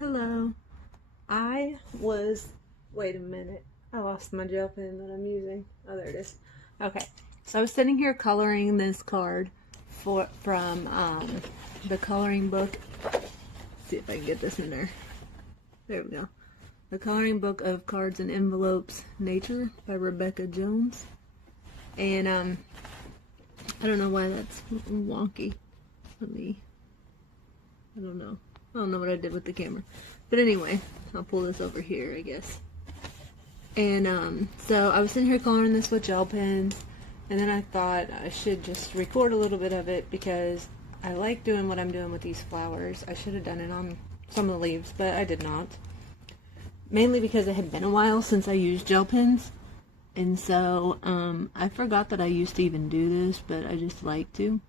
Hello. Wait a minute. I lost my gel pen that I'm using. Oh, there it is. Okay. So I was sitting here coloring this card from the coloring book. Let's see if I can get this in there. There we go. The Coloring Book of Cards and Envelopes, Nature by Rebecca Jones. And I don't know why that's wonky. I don't know. I don't know what I did with the camera. But anyway, I'll pull this over here, I guess. And so I was sitting here coloring this with gel pens, and then I thought I should just record a little bit of it because I like doing what I'm doing with these flowers. I should have done it on some of the leaves, but I did not. Mainly because it had been a while since I used gel pens. And so I forgot that I used to even do this, but I just like to.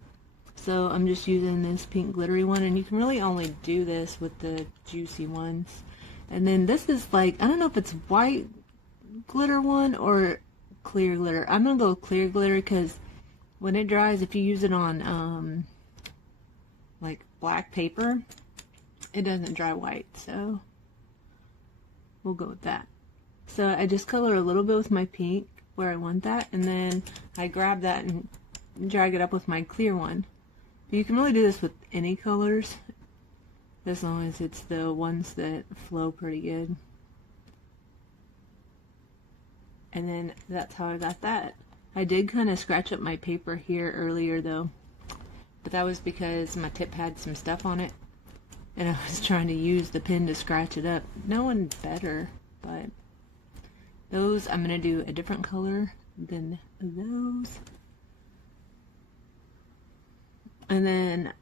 So I'm just using this pink glittery one, and you can really only do this with the juicy ones. And then this is like, I don't know if it's white glitter one or clear glitter. I'm gonna go with clear glitter because when it dries, if you use it on like black paper, it doesn't dry white. So we'll go with that. So I just color a little bit with my pink where I want that, and then I grab that and drag it up with my clear one. You can really do this with any colors, as long as it's the ones that flow pretty good. And then that's how I got that. I did kind of scratch up my paper here earlier though, but that was because my tip had some stuff on it, and I was trying to use the pen to scratch it up. No one better, but those I'm going to do a different color than those. And then,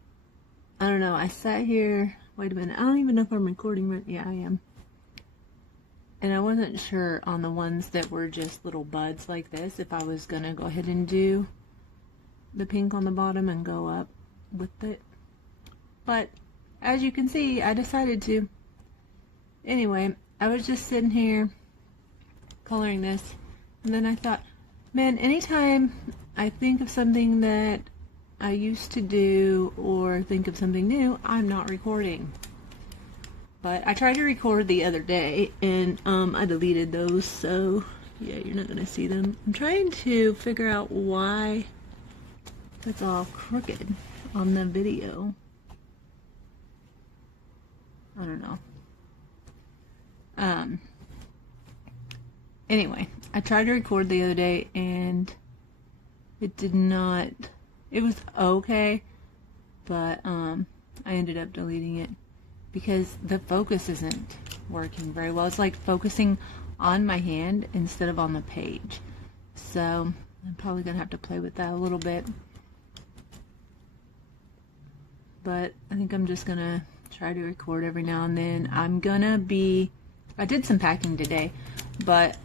I don't know, I sat here, wait a minute, I don't even know if I'm recording right, yeah I am. And I wasn't sure on the ones that were just little buds like this, if I was going to go ahead and do the pink on the bottom and go up with it. But, as you can see, I decided to. Anyway, I was just sitting here coloring this, and then I thought, man, anytime I think of something that I used to do or think of something new, I'm not recording. But I tried to record the other day, and I deleted those, so yeah, you're not gonna see them. I'm trying to figure out why it's all crooked on the video. I don't know. Anyway, I tried to record the other day, and it did not. It was okay, but I ended up deleting it because the focus isn't working very well. It's like focusing on my hand instead of on the page. So I'm probably gonna have to play with that a little bit. But I think I'm just gonna try to record every now and then. I did some packing today, but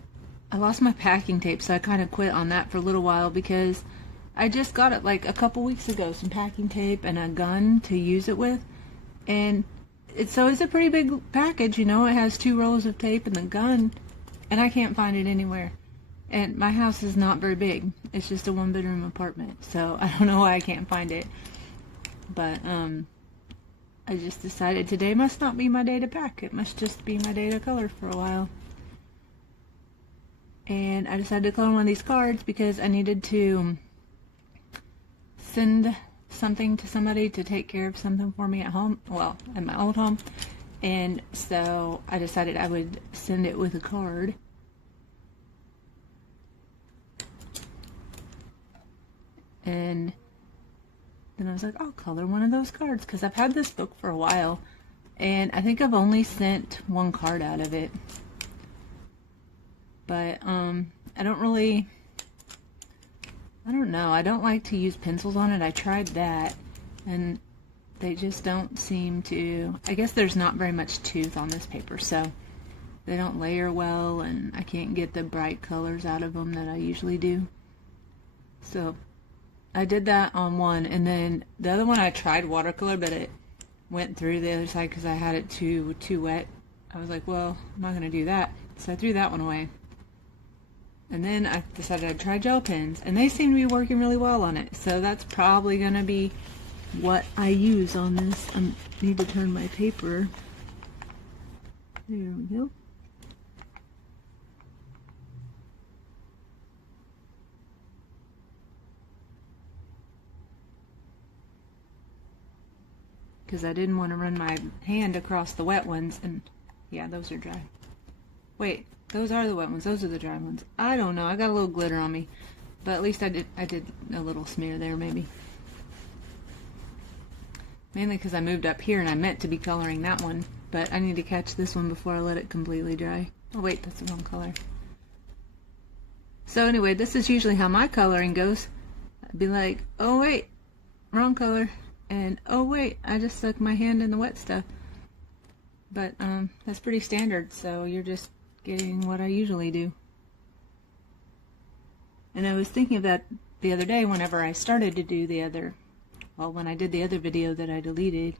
I lost my packing tape, so I kind of quit on that for a little while because I just got it like a couple weeks ago, some packing tape and a gun to use it with, and it's a pretty big package, you know. It has 2 rolls of tape and the gun, and I can't find it anywhere. And my house is not very big. It's just a 1-bedroom apartment, so I don't know why I can't find it. But I just decided today must not be my day to pack. It must just be my day to color for a while. And I decided to color one of these cards because I needed to send something to somebody to take care of something for me at home, well, at my old home. And so I decided I would send it with a card. And then I was like, I'll color one of those cards because I've had this book for a while, and I think I've only sent 1 card out of it. But I don't know, I don't like to use pencils on it. I tried that, and they just don't seem to, I guess there's not very much tooth on this paper, so they don't layer well, and I can't get the bright colors out of them that I usually do. So I did that on one, and then the other one I tried watercolor, but it went through the other side because I had it too wet. I was like, well, I'm not going to do that, so I threw that one away. And then I decided I'd try gel pens, and they seem to be working really well on it. So that's probably going to be what I use on this. I need to turn my paper There we go. Because I didn't want to run my hand across the wet ones, and yeah, those are dry. Wait, those are the wet ones. Those are the dry ones. I don't know. I got a little glitter on me, but at least I did a little smear there, maybe. Mainly because I moved up here and I meant to be coloring that one, but I need to catch this one before I let it completely dry. Oh wait, that's the wrong color. So anyway, this is usually how my coloring goes. I'd be like, oh wait, wrong color, and oh wait, I just stuck my hand in the wet stuff. But that's pretty standard, so you're just getting what I usually do. And I was thinking of that the other day whenever I started to do the other, well, when I did the other video that I deleted,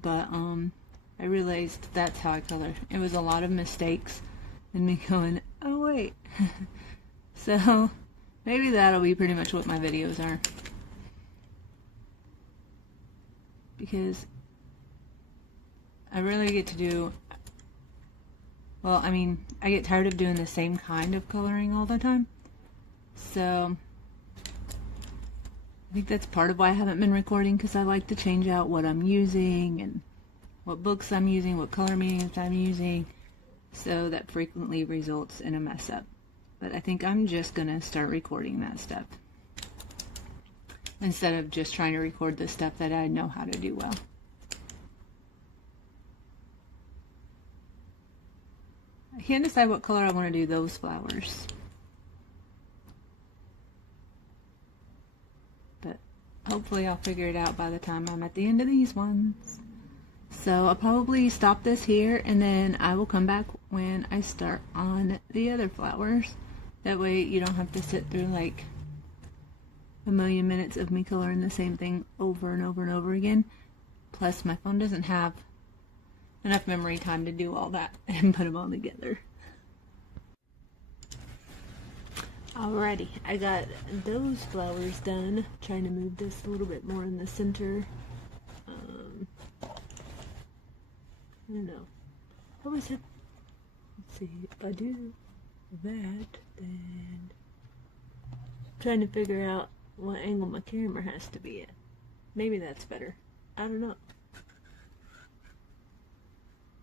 but I realized that's how I color. It was a lot of mistakes and me going, oh wait. So maybe that'll be pretty much what my videos are. Because I really get to do, well, I mean, I get tired of doing the same kind of coloring all the time. So I think that's part of why I haven't been recording, because I like to change out what I'm using and what books I'm using, what color mediums I'm using, so that frequently results in a mess up. But I think I'm just gonna start recording that stuff instead of just trying to record the stuff that I know how to do well. I can't decide what color I want to do those flowers. But hopefully I'll figure it out by the time I'm at the end of these ones. So I'll probably stop this here and then I will come back when I start on the other flowers. That way you don't have to sit through like a million minutes of me coloring the same thing over and over and over again. Plus my phone doesn't have enough memory time to do all that and put them all together. Alrighty, I got those flowers done. Trying to move this a little bit more in the center. I don't know. What was it? Let's see. If I do that, then I'm trying to figure out what angle my camera has to be at. Maybe that's better. I don't know.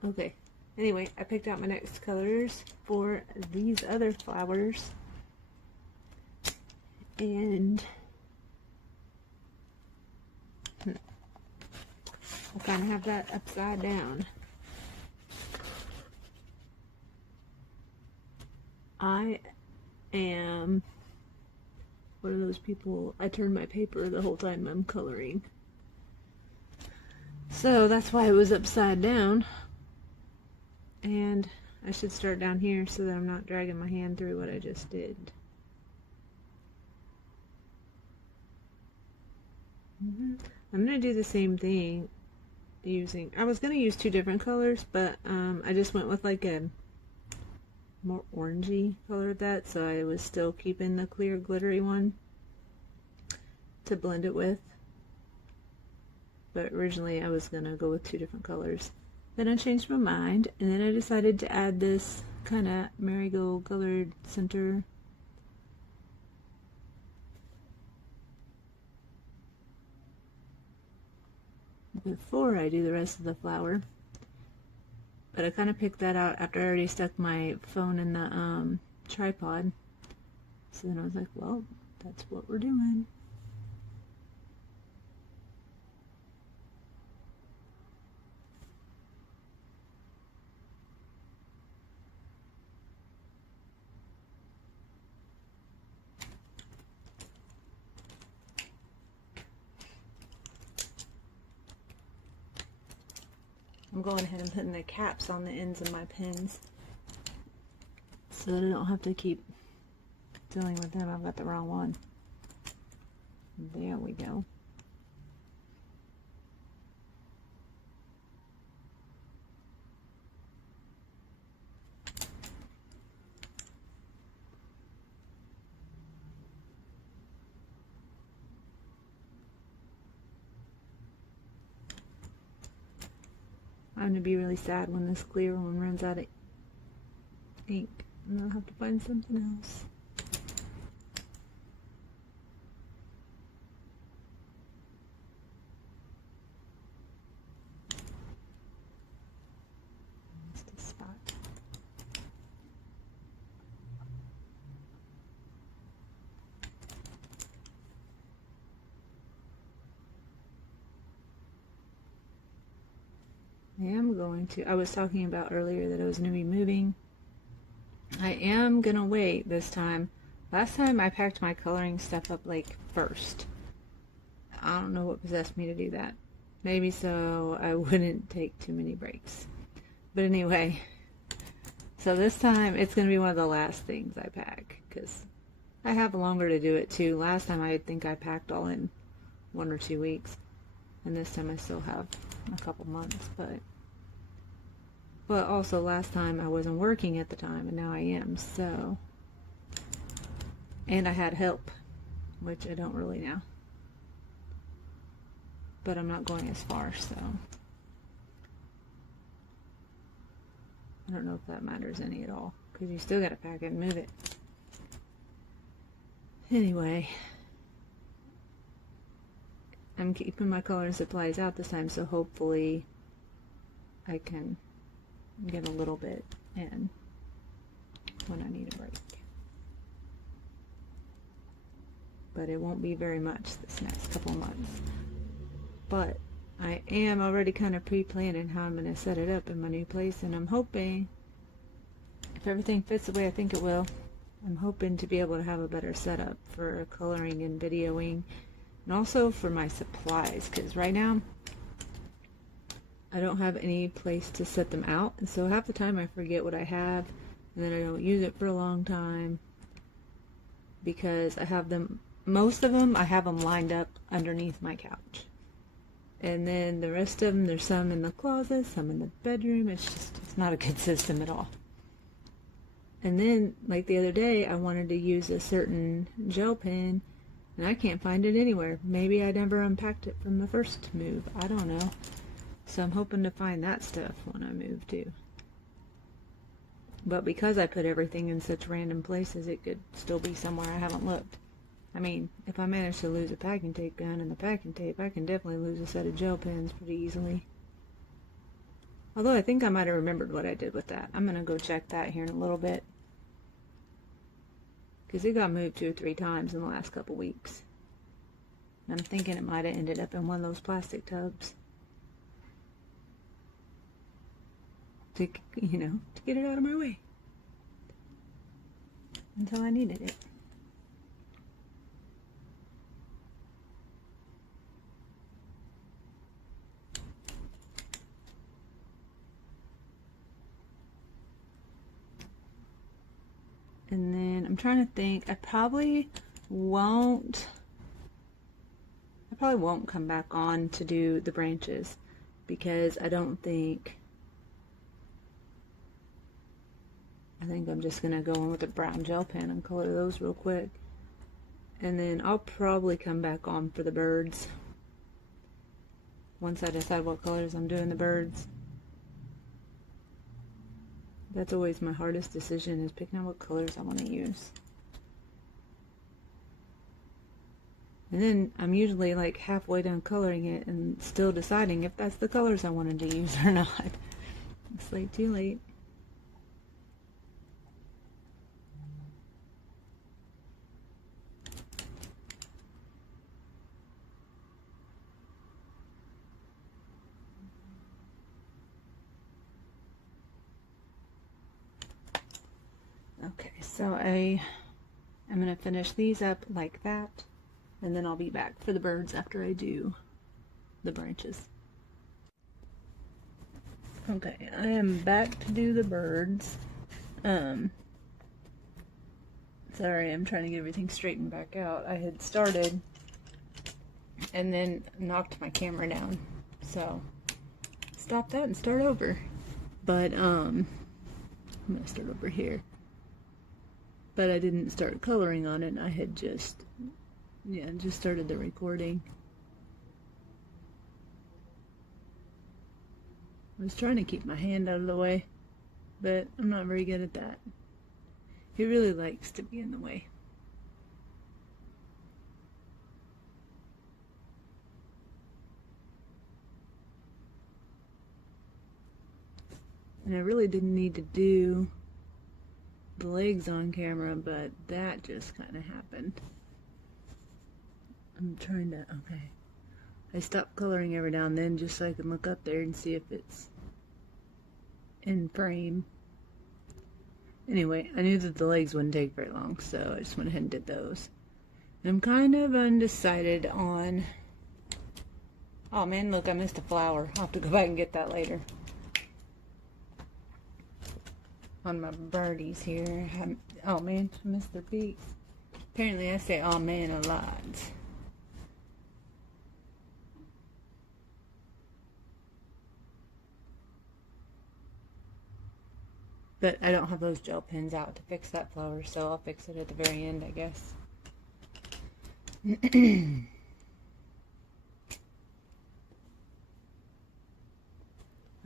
Okay. Anyway, I picked out my next colors for these other flowers. And I kind of have that upside down. I am one of those people, I turn my paper the whole time I'm coloring. So that's why it was upside down. And I should start down here so that I'm not dragging my hand through what I just did. I'm going to do the same thing using, I was going to use two different colors, but I just went with like a more orangey color with that, so I was still keeping the clear glittery one to blend it with. But originally I was going to go with two different colors. Then I changed my mind, and then I decided to add this kind of marigold colored center. Before I do the rest of the flower. But I kind of picked that out after I already stuck my phone in the tripod. So then I was like, well, that's what we're doing. I'm going ahead and putting the caps on the ends of my pins so that I don't have to keep dealing with them. I've got the wrong one. There we go. I'm gonna be really sad when this clear one runs out of ink, and I'll have to find something else. Just a spot. I was talking about earlier that I was going to be moving. I am going to wait this time. Last time I packed my coloring stuff up like first. I don't know what possessed me to do that. Maybe so I wouldn't take too many breaks. But anyway, so this time it's going to be one of the last things I pack, because I have longer to do it too. Last time I think I packed all in 1 or 2 weeks. And this time I still have a couple months, but also last time I wasn't working at the time, and now I am, so. And I had help, which I don't really now. But I'm not going as far, so. I don't know if that matters any at all, because you still gotta pack it and move it. Anyway. I'm keeping my coloring supplies out this time, so hopefully I can get a little bit in when I need a break. But it won't be very much this next couple months. But I am already kind of pre-planning how I'm going to set it up in my new place, and I'm hoping, if everything fits the way I think it will, I'm hoping to be able to have a better setup for coloring and videoing, and also for my supplies, because right now I don't have any place to set them out, and so half the time I forget what I have, and then I don't use it for a long time, because I have them, most of them, I have them lined up underneath my couch. And then the rest of them, there's some in the closet, some in the bedroom. It's not a good system at all. And then, like the other day, I wanted to use a certain gel pen, and I can't find it anywhere. Maybe I never unpacked it from the first move. I don't know. So I'm hoping to find that stuff when I move too. But because I put everything in such random places, it could still be somewhere I haven't looked. I mean, if I manage to lose a packing tape gun and the packing tape, I can definitely lose a set of gel pens pretty easily. Although I think I might have remembered what I did with that. I'm going to go check that here in a little bit. Because it got moved 2 or 3 times in the last couple weeks. And I'm thinking it might have ended up in one of those plastic tubs. To get it out of my way. Until I needed it. And then I'm trying to think, I probably won't come back on to do the branches, because I think I'm just gonna go in with a brown gel pen and color those real quick. And then I'll probably come back on for the birds once I decide what colors I'm doing the birds. That's always my hardest decision, is picking out what colors I want to use. And then I'm usually like halfway done coloring it and still deciding if that's the colors I wanted to use or not. It's like too late. Okay, so I'm going to finish these up like that, and then I'll be back for the birds after I do the branches. Okay, I am back to do the birds. Sorry, I'm trying to get everything straightened back out. I had started and then knocked my camera down, so stop that and start over. But I'm going to start over here. But I didn't start coloring on it. I had just started the recording. I was trying to keep my hand out of the way, but I'm not very good at that. He really likes to be in the way. And I really didn't need to do the legs on camera, but that just kind of happened. I'm trying to, okay. I stopped coloring every now and then just so I can look up there and see if it's in frame. Anyway, I knew that the legs wouldn't take very long, so I just went ahead and did those. And I'm kind of undecided on... Oh man, look, I missed a flower. I'll have to go back and get that later. On my birdies here. Oh man, I missed their beaks. Apparently I say oh man a lot. But I don't have those gel pens out to fix that flower, so I'll fix it at the very end, I guess. I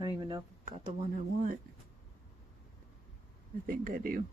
don't even know if I've got the one I want. I think I do.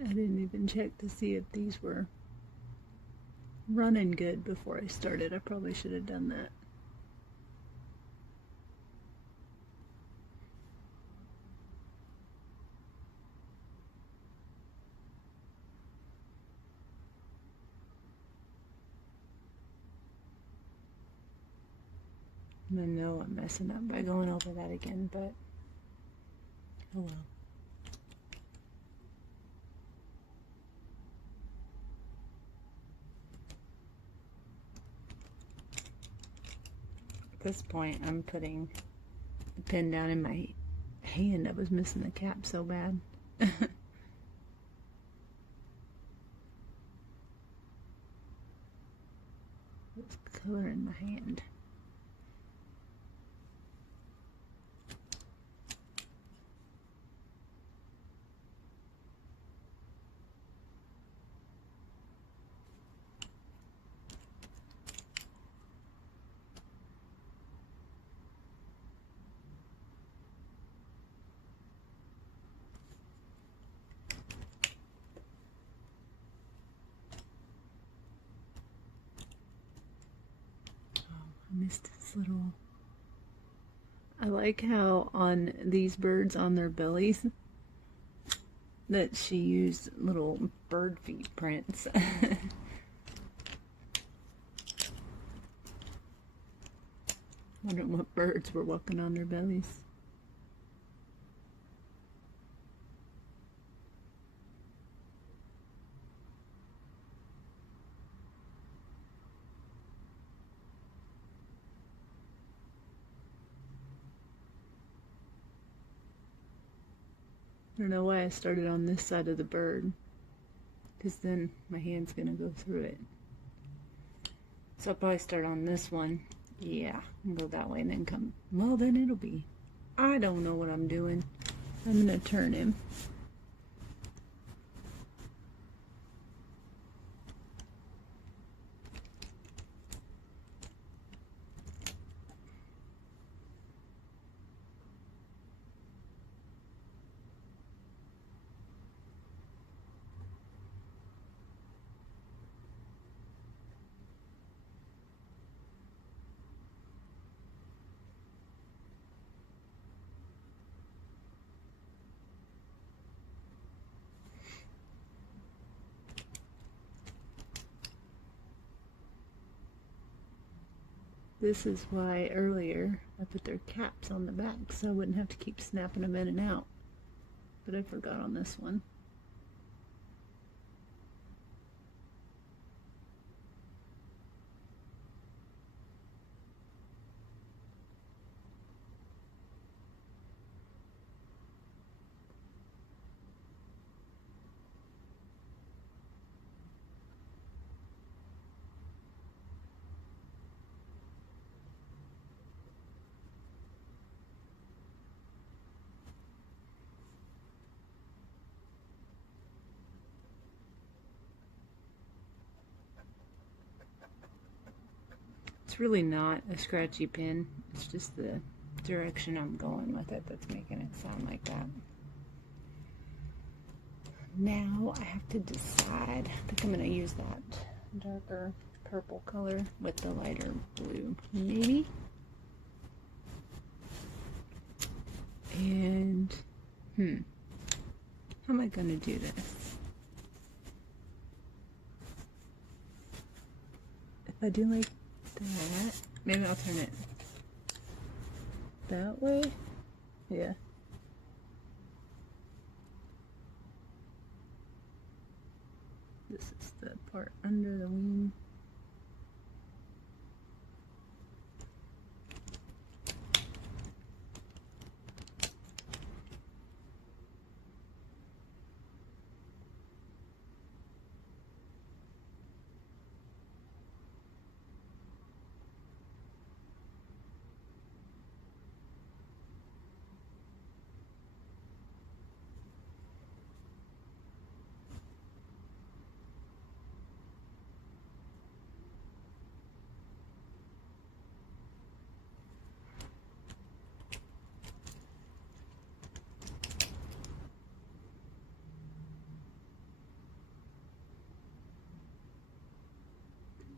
I didn't even check to see if these were running good before I started. I probably should have done that. I know I'm messing up by going over that again, but oh well. At this point, I'm putting the pen down in my hand. I was missing the cap so bad. It's color in my hand. I missed this little... I like how on these birds on their bellies that she used little bird feet prints. Wondering what birds were walking on their bellies. I don't know why I started on this side of the bird, because then my hand's gonna go through it. So I'll probably start on this one. Yeah, and go that way and then come. Well, then it'll be. I don't know what I'm doing. I'm gonna turn him. This is why earlier I put their caps on the back so I wouldn't have to keep snapping them in and out. But I forgot on this one. It's really not a scratchy pen. It's just the direction I'm going with it that's making it sound like that. Now I have to decide. I think I'm going to use that darker purple color with the lighter blue, maybe. And, how am I going to do this? If I do like that, maybe I'll turn it that way. Yeah. This is the part under the wing.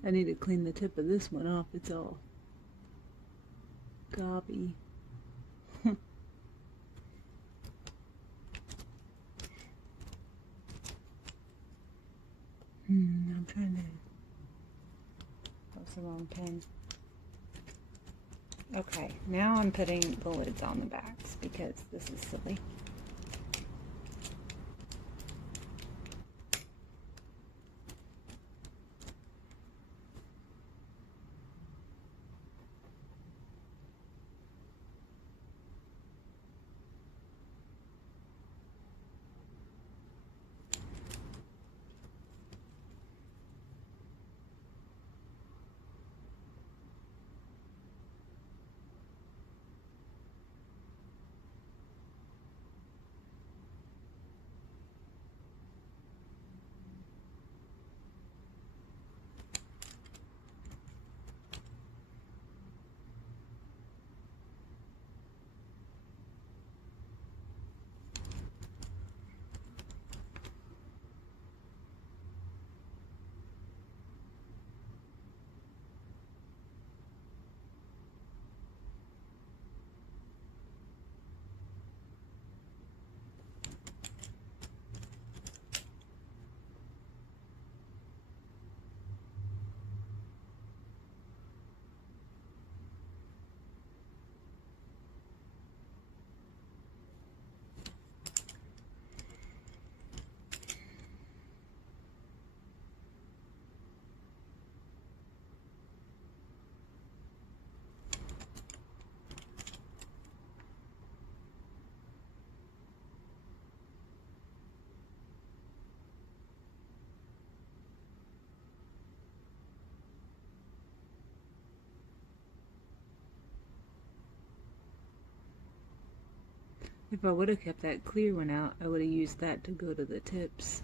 I need to clean the tip of this one off. It's all gobby. I'm trying to... That was the wrong pen. Okay, now I'm putting the lids on the backs because this is silly. If I would have kept that clear one out, I would have used that to go to the tips.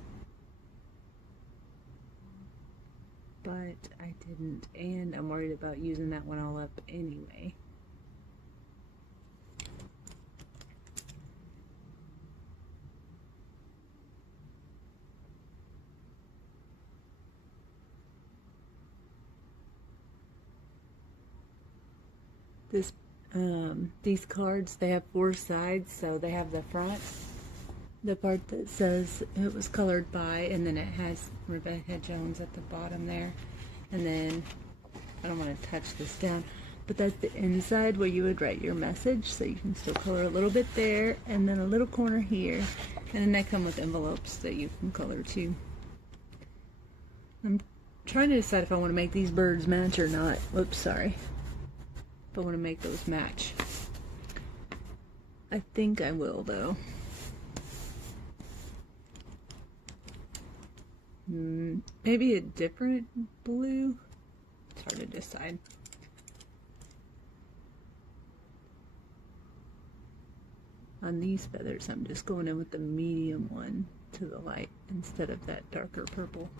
But I didn't, and I'm worried about using that one all up anyway. These cards, they have 4 sides, so they have the front, the part that says it was colored by, and then it has Rebecca Jones at the bottom there, and then, I don't want to touch this down, but that's the inside where you would write your message, so you can still color a little bit there, and then a little corner here, and then they come with envelopes that you can color too. I'm trying to decide if I want to make these birds match or not. Whoops, sorry. I want to make those match. I think I will though. Maybe a different blue? It's hard to decide. On these feathers, I'm just going in with the medium one to the light instead of that darker purple.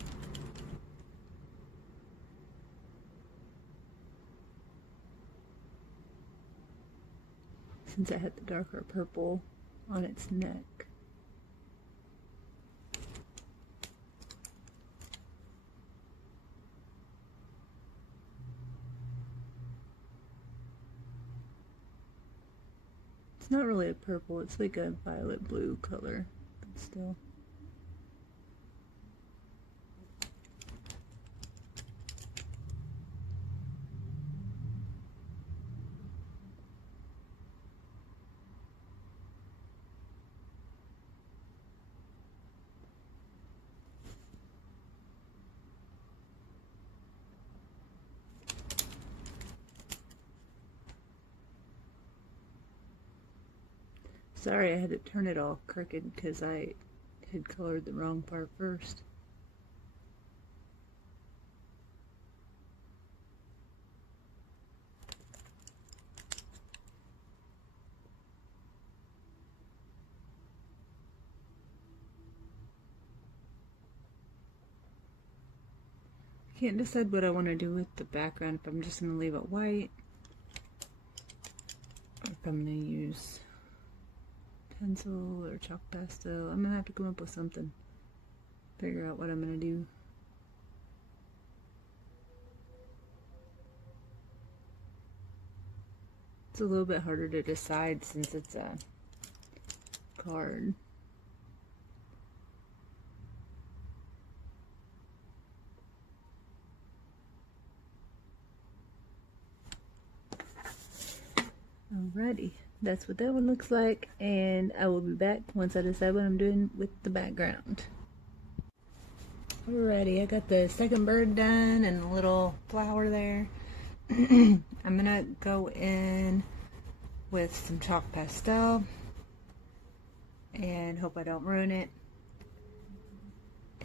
since it had the darker purple on its neck. It's not really a purple, it's like a violet blue color, but still. Sorry, I had to turn it all crooked because I had colored the wrong part first. I can't decide what I want to do with the background, if I'm just going to leave it white, or if I'm going to use pencil or chalk pastel. I'm gonna have to come up with something, figure out what I'm gonna do. It's a little bit harder to decide since it's a card. Alrighty, that's what that one looks like, and I will be back once I decide what I'm doing with the background. Alrighty, I got the second bird done and a little flower there. I'm gonna go in with some chalk pastel and hope I don't ruin it.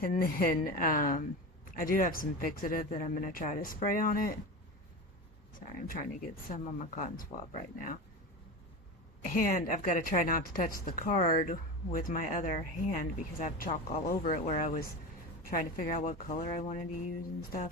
And then I do have some fixative that I'm gonna try to spray on it. Sorry, I'm trying to get some on my cotton swab right now. And I've got to try not to touch the card with my other hand because I have chalk all over it where I was trying to figure out what color I wanted to use and stuff.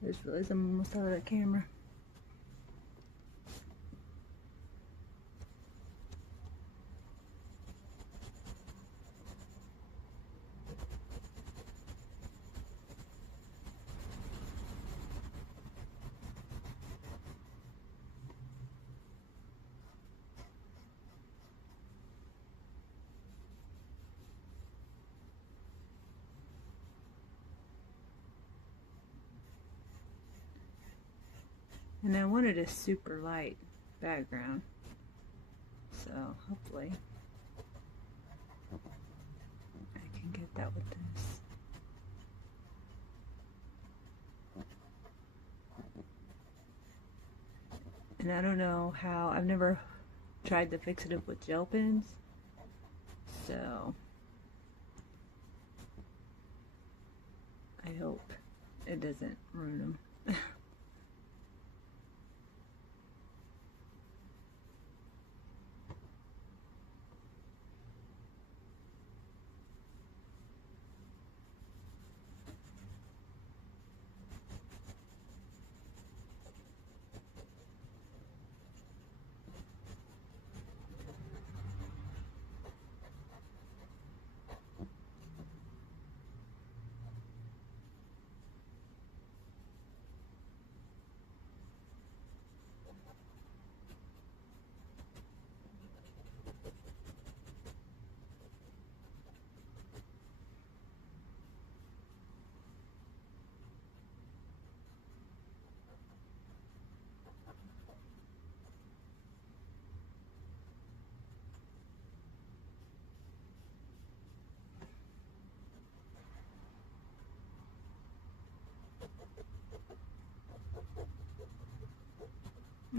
I just realized I'm almost out of the camera. And I wanted a super light background, so hopefully I can get that with this. And I don't know how, I've never tried the fixative with gel pens, so I hope it doesn't ruin them.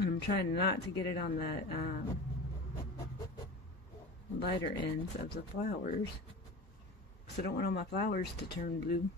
I'm trying not to get it on the lighter ends of the flowers, because I don't want all my flowers to turn blue.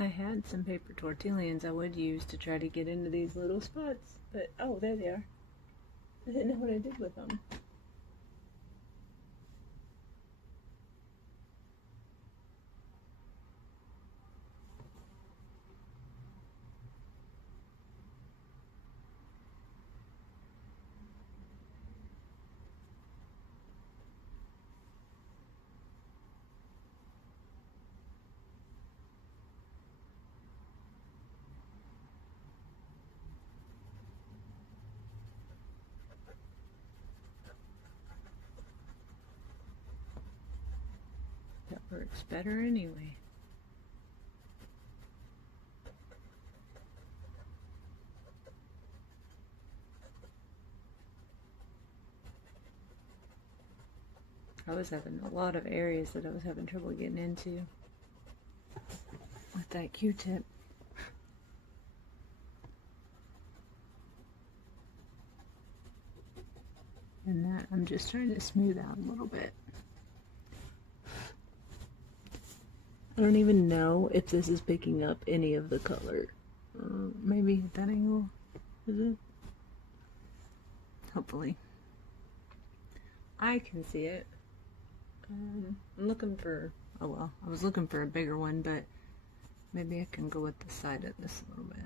I had some paper tortillas I would use to try to get into these little spots, but oh, there they are. I didn't know what I did with them. That works better anyway. I was having a lot of areas that I was having trouble getting into with that Q-tip. And that I'm just trying to smooth out a little bit. I don't even know if this is picking up any of the color. Maybe at that angle, is it? Hopefully. I can see it. I'm looking for, oh well, I was looking for a bigger one, but maybe I can go with the side of this a little bit.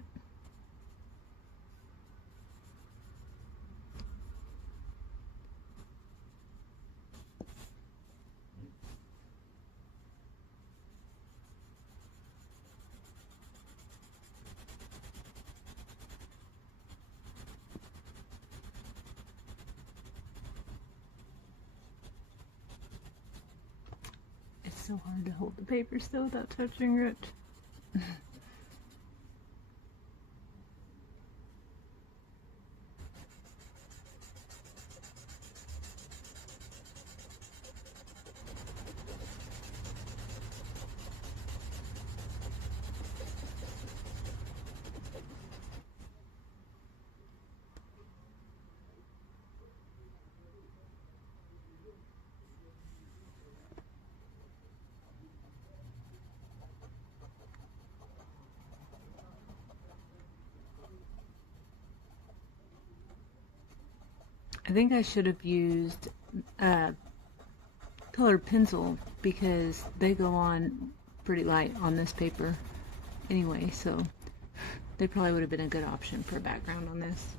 It's so hard to hold the paper still without touching it. I think I should have used colored pencil because they go on pretty light on this paper anyway, so they probably would have been a good option for a background on this.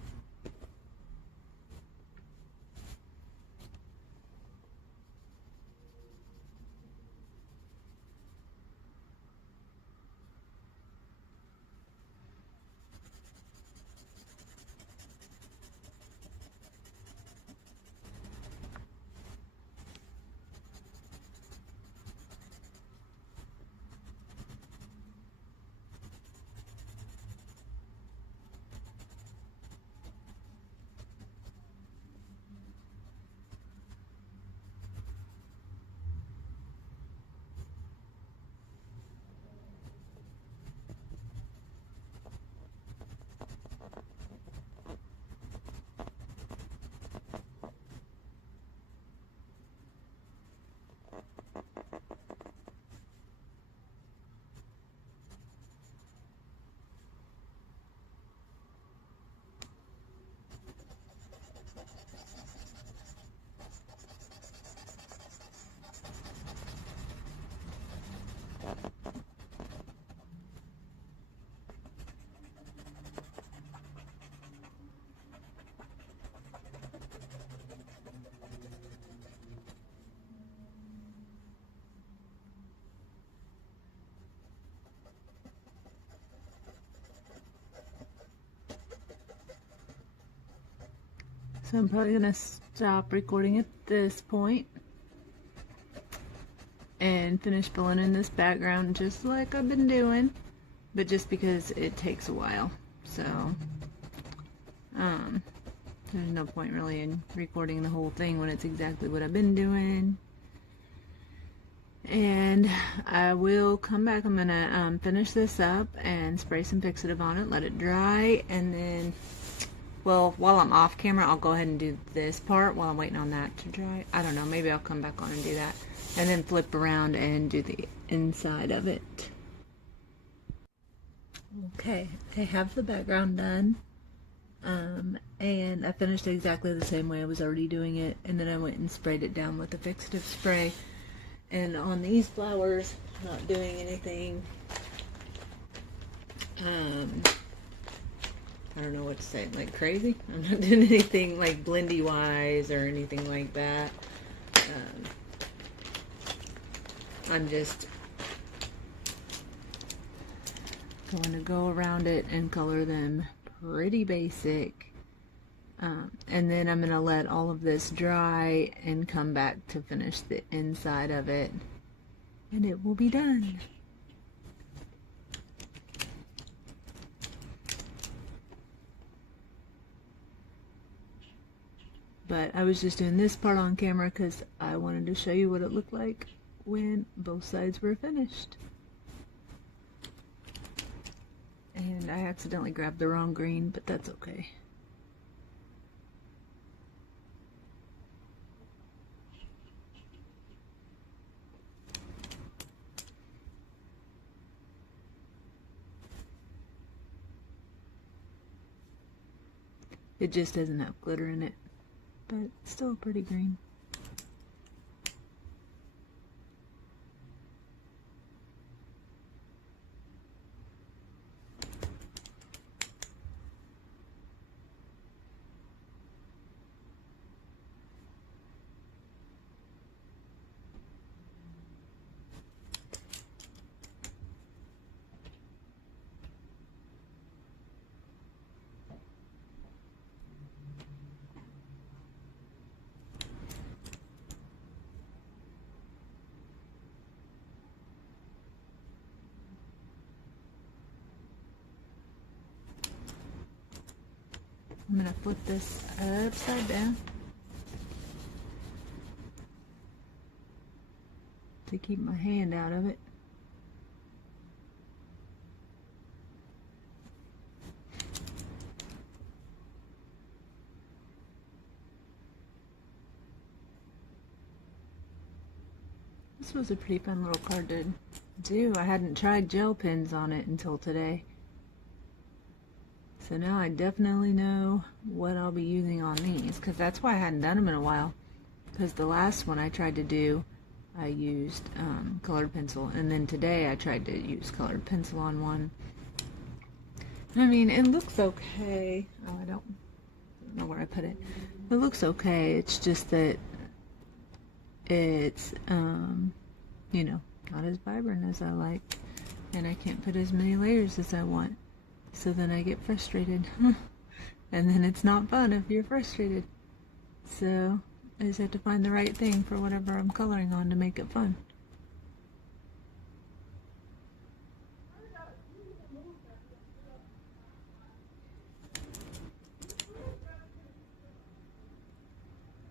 So I'm probably gonna stop recording at this point and finish filling in this background just like I've been doing, but just because it takes a while, so there's no point really in recording the whole thing when it's exactly what I've been doing. And I will come back. I'm gonna finish this up and spray some fixative on it, let it dry, and then, well, while I'm off camera, I'll go ahead and do this part while I'm waiting on that to dry. I don't know, maybe I'll come back on and do that, and then flip around and do the inside of it. Okay, I have the background done. And I finished it exactly the same way I was already doing it, and then I went and sprayed it down with a fixative spray. And on these flowers, I'm not doing anything, I don't know what to say, like crazy. I'm not doing anything like blendy wise or anything like that. I'm just going to go around it and color them pretty basic. And then I'm going to let all of this dry and come back to finish the inside of it, and it will be done. But I was just doing this part on camera because I wanted to show you what it looked like when both sides were finished. And I accidentally grabbed the wrong green, but that's okay. It just doesn't have glitter in it, but it's still a pretty green. I'm going to flip this upside down to keep my hand out of it. This was a pretty fun little card to do. I hadn't tried gel pens on it until today. So now I definitely know what I'll be using on these, because that's why I hadn't done them in a while. Because the last one I tried to do, I used colored pencil, and then today I tried to use colored pencil on one. I mean, it looks okay. Oh, I don't know where I put it. It looks okay. It's just that it's, you know, not as vibrant as I like, and I can't put as many layers as I want. So then I get frustrated. And then it's not fun if you're frustrated. So I just have to find the right thing for whatever I'm coloring on to make it fun.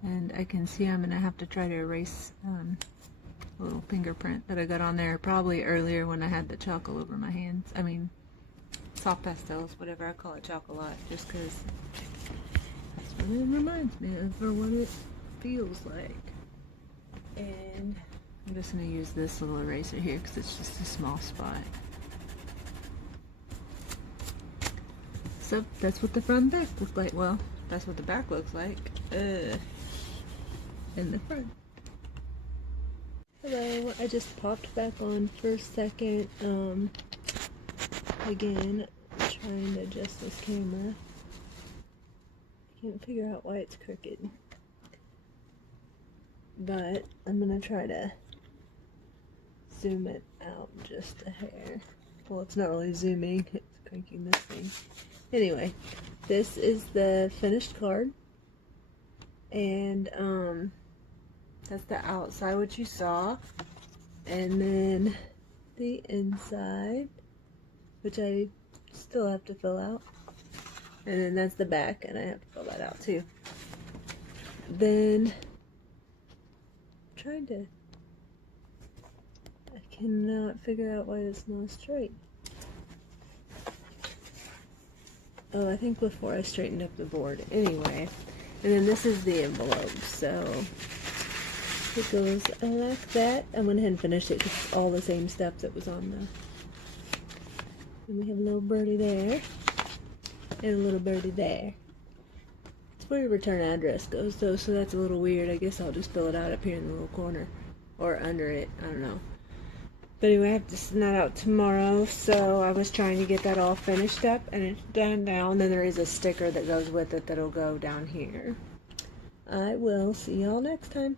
And I can see I'm going to have to try to erase a little fingerprint that I got on there probably earlier when I had the chalk all over my hands. I mean, soft pastels, whatever. I call it chalk a lot just because that's what it reminds me of, or what it feels like. And I'm just going to use this little eraser here because it's just a small spot. So that's what the front and back look like. Well, that's what the back looks like in the front. Hello, I just popped back on for a second. Again, trying to adjust this camera. I can't figure out why it's crooked. But I'm gonna try to zoom it out just a hair. Well, it's not really zooming, it's cranking this thing. Anyway, this is the finished card. And that's the outside, what you saw. And then the inside, which I still have to fill out. And then that's the back, and I have to fill that out too. Then, I cannot figure out why it's not straight. Oh, I think before I straightened up the board. Anyway, and then this is the envelope, so it goes like that. I went ahead and finished it because it's all the same steps that was on And we have a little birdie there. And a little birdie there. It's where your return address goes though, so that's a little weird. I guess I'll just fill it out up here in the little corner. Or under it. I don't know. But anyway, I have to send that out tomorrow, so I was trying to get that all finished up, and it's done now. And then there is a sticker that goes with it that'll go down here. I will see y'all next time.